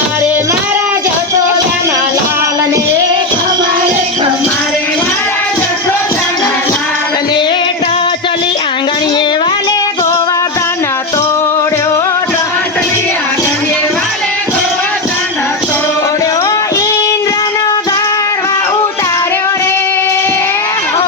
ખમારે મારા જશોદાના લાલને ખમારે ખમારે મારા જશોદાના લાલને ટચલી આંગણીએ વાલે ગોવર્ધન તોડ્યો ટચલી આંગણીએ વાલે ગોવર્ધન તોડ્યો ઇન્દ્રનો ગર્વ ઉતાર્યો રે હો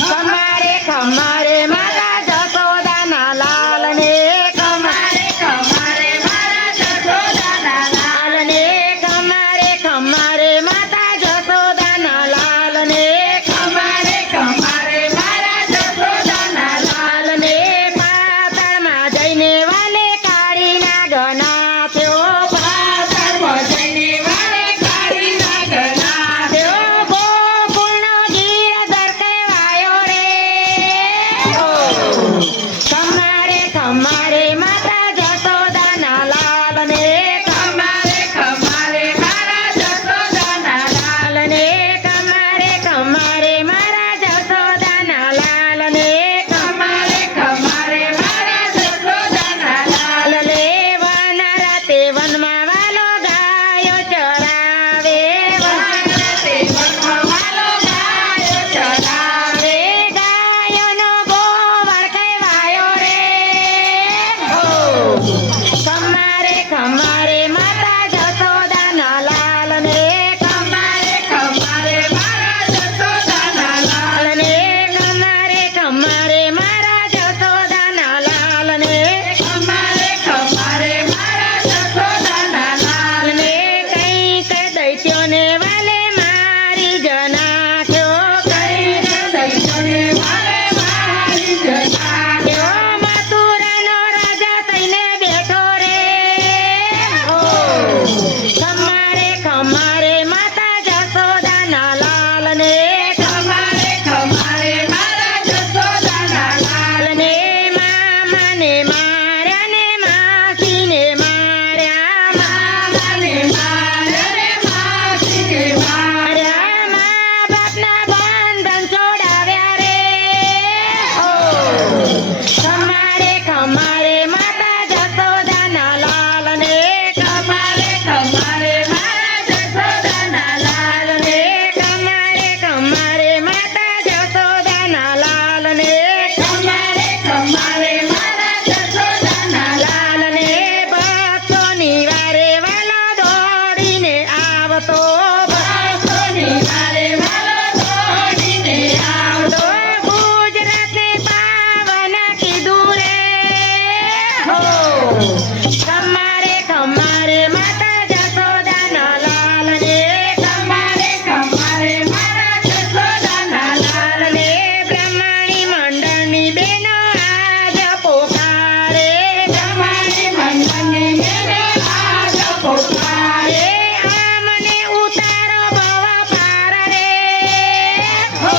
ખમારે ખમારે મારા જશોદાના લાલને ખમારે ખમારે મારા જશોદાના લાલને ખમારે ખમારે માતા જશોદાના લાલને ખમારે ખમારે મારા જશોદાના લાલને પાતાળમાં જઈને વાલે કાળી નાગના થયો પાતાળમાં જઈને વાલે કાળી નાગના થયો ગોકુળનો ગીરધર કહેવાયો રે ઓ ખમારે ખમારે માતા જશોદાના લાલને ખમારે ખમારે મારા જશોદાના લાલને ખમારે ખમારે મારા જશોદાના લાલને ખમારે ખમારે મારા જશોદાના લાલને વનરાતે વનમાં વાલો ગાયો ચરાવે વનરાતે વનમાં વાલો ગાયો ચરાવે ગાયોનો ગોવાળ કહેવાયો રે હો ખમારે ખમારે માતા જશોદાના લાલને ખમારે ખમારે મારા જશોદાના લાલને ખમારે ખમારે મારા જશોદાના લાલને ખમારે ખમારે મારા જશોદાના લાલને કંઈક દૈત્યોને વાલે મારી જ નાખ્યો દૈત્યોને વાલે મારી જ નાખ્યો મથુરાનો રાજા થઈને બેઠો રે હો ખમારે ખમારે માતા જશોદાના લાલને ખમારે ખમારે મારા જશોદાના લાલને મામાને માર્યા ને માસીને માર્યા મામાને માર્યા રે માસીને માર્યા મા બાપના બંધન છોડાવ્યા રે હો ખમારે ખમારે માતા જશોદાના લાલને ખમારે ખમારે મારા જશોદાના લાલને ખમારે ખમારે માતા જશોદાના લાલને ખમારે ખમારે મારા જશોદાના લાલને બસોની વારે વાલો દોડીને આવતો બસોની વારે વાલો દોડીને આવતો ગુજરાતને પાવન કીધું રે હો ખમારે ખમારે માતા જશોદાના લાલને ખમારે ખમારે મારા જશોદાના લાલને બ્રહ્માણી મંડળની બેનો આજ પોકારે તમારી મંડળની મેરે આજ પોકારે આમને ઉતારો બવા પાર રે હો